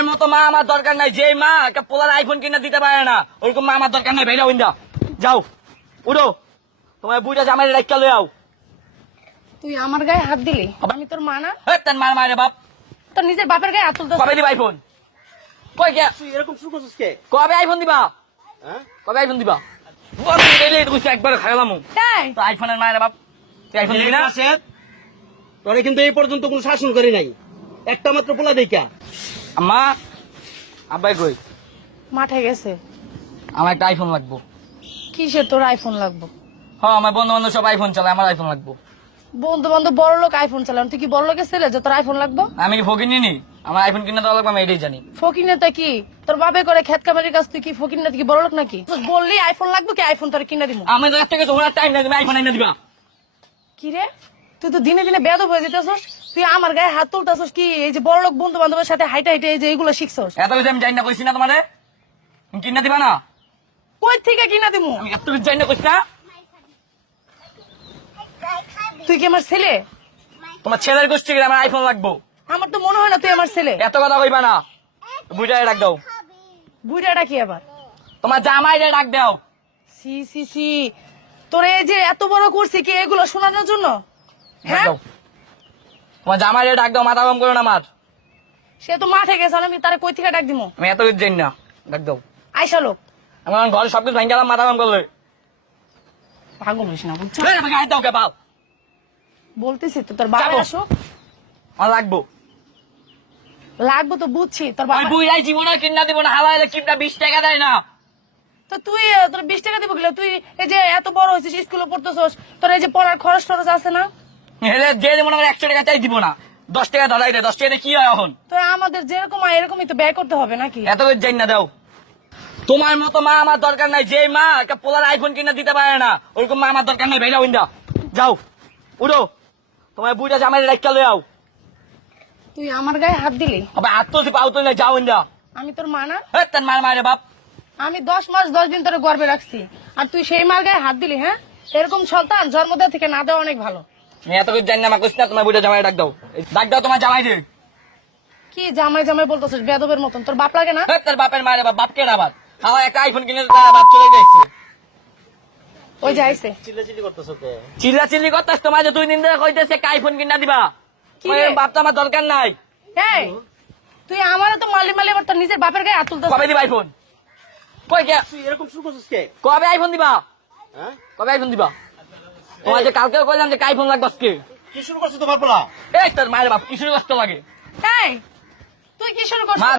তোমার মতো মা আমার দরকার নাই। যে মা একটা পোলার আইফোন কিনে দিতে পারে না, ওইরকম মা আমার দরকার নাই। বেরা উইন্দা যাও, উঠো, তোমার বুইটা জামাই রাখা লই আও। তুই আমার গায়ে হাত দিলি, আমি তোর মা না? তার মার মারে বাপ, তোর নিজের বাপের গায়ে হাত তুলতে। কবে দিবা আইফোন? কই কে তুই এরকম শুরু করছিস কে? কবে আইফোন দিবা? হ্যাঁ, কবে আইফোন দিবা? একবার খাইলাম তাই তো আইফোনের মায়ের বাপ, তুই আইফোন দিবি না? তোরে কিন্তু এই পর্যন্ত কোনো শাসন করি নাই, একটা মাত্র পোলা দেখা। আম্মা, আব্বাই কই? মাঠে গেছে। আমার একটা আইফোন লাগবো। কিসের তোর আইফোন লাগবো? হ্যাঁ, আমার বন্ধু বান্ধব সব আইফোন চালায়, আমার আইফোন লাগবো। বন্ধু বান্ধব বড় লোক আইফোন চালান, তুই কি বড় লোকের ছেলে যে তোর আইফোন লাগবো? আমি কি ফকির নিনি? আমার আইফোন কিনে দেওয়া লাগবে, আমি এটাই জানি। ফকির নেতা কি তোর বাপে করে খেত কামারির কাজ, তুই কি ফকির নেতা কি বড় লোক নাকি? বললি আইফোন লাগবে, কি আইফোন তোর কিনে দিব? আমি তো এর থেকে তোমার টাইম নাই, তুমি আইফোন এনে দিবা। কি রে, তুই তো দিনে দিনে বেয়াদব হয়ে যেতেছস। তুই আমার গায়ে হাত তুলতেছস কি? এই যে বড় লোক বন্ধু বান্ধবের সাথে হাইটা হাইটে এই যে এইগুলো শিখছস? এত কিছু আমি জানি না, কইছি না তোমারে? তুমি কিনে দিবা না? কই থেকে কিনা দিমু? আমি এত কিছু জানি না, কইছি না? তুই কি আমার ছেলে? তোমার ছেলের গোষ্ঠী আমার আইফোন লাগবো। আমার তো মনে হয় না তুই আমার ছেলে। এত কথা কইবা না, বুঝাই ডাক দাও। বুড়াটা কি আবার? তোমার জামাইরে ডাক দাও। সি সি সি, তোর এই যে এত বড় করছি কি এগুলো শোনানোর জন্য? ডাক হ্যাঁ, দাও। তোমার জামাইরে ডাক দাও, মাথা গরম করো না আমার। সে তো মাঠে গেছে, আমি তারে কই থেকে ডাক দিমু? আমি এত কিছু জানি না, ডাক দাও। আইসা লোক আমার ঘরে সবকিছু ভাঙ গেলাম, মাথা গরম করলে। পাগল হইস না, বুঝছো? এই, আমাকে হাত দাও কে বাল। বলতেছি তো তোর বাবা যাবো। আসো। আমার লাগবো। লাগবে তো বুঝছি, তোর আমি বাবা। বুঝাই জীবনে কিনা দিব না, হালাইলে কিপটা 20 টাকা দেয় না। তো তুই তোর 20 টাকা দিব গেলে, তুই এই যে এত বড় হয়েছিস, স্কুলে পড়তেছস, তোর এই যে পড়ার খরচ টরচ আছে না? হেলে যে যেমন আমার 100 টাকা চাই দিব না, 10 টাকা ধরাই দে। 10 টাকা দিয়ে কি হয় এখন? তো আমাদের যেরকম হয় এরকমই তো ব্যয় করতে হবে নাকি? এত কিছু জানি না, দাও। তোমার মতো মা আমার দরকার নাই। যে মা একটা পোলার আইফোন কিনে দিতে পারে না, ওইরকম মা আমার দরকার নাই। বেরা উইন্দা যাও, উঠো, তোমার বুইটা জামাই রাখা লই আও। তুই আমার গায়ে হাত দিলি, আবার হাত তুলছি, পাও তুলি না, যাও উইন্দা। আমি তোর মা না? তার মার মারে বাপ। আমি 10 মাস 10 দিন তোর গর্বে রাখছি, আর তুই সেই মার গায়ে হাত দিলি? হ্যাঁ, এরকম সন্তান জন্ম দেওয়া থেকে না দেওয়া অনেক ভালো। আমি এত কিছু জানি না, আমার কইছ না। তোমার বুইটা জামাই ডাক দাও, ডাক দাও তোমার জামাই রে। কি জামাই জামাই বলতেছিস বেয়াদবের মতন? তোর বাপ লাগে না? তার বাপের মারে বাপ, বাপকে আবার আমার একটা আইফোন কিনে দিতে, বাপ চলে যাচ্ছে। ওই যে আইছে। চিল্লাচিল্লি করতেছ কে? চিল্লা চিল্লি করতেছ, তোমার যে 2 দিন ধরে কইতেছে একটা আইফোন কিনা দিবা। কি রে? বাপ তো আমার দরকার নাই। এই, তুই আমারও তো মালি মালি আবার তোর নিজের বাপের গায়ে হাত তুলতেছিস। কবে দিবা আইফোন? কই কে তুই এরকম শুরু করছিস কে? কবে আইফোন দিবা? হ্যাঁ, কবে আইফোন দিবা? তোমার যে কালকে কইলাম যে আইফোন লাগবে আজকে। কি শুরু করছিস তোমার পোলা? এই তোর মায়ের বাপ কি শুরু করতে লাগে? এই, তুই কি শুরু করছিস? মা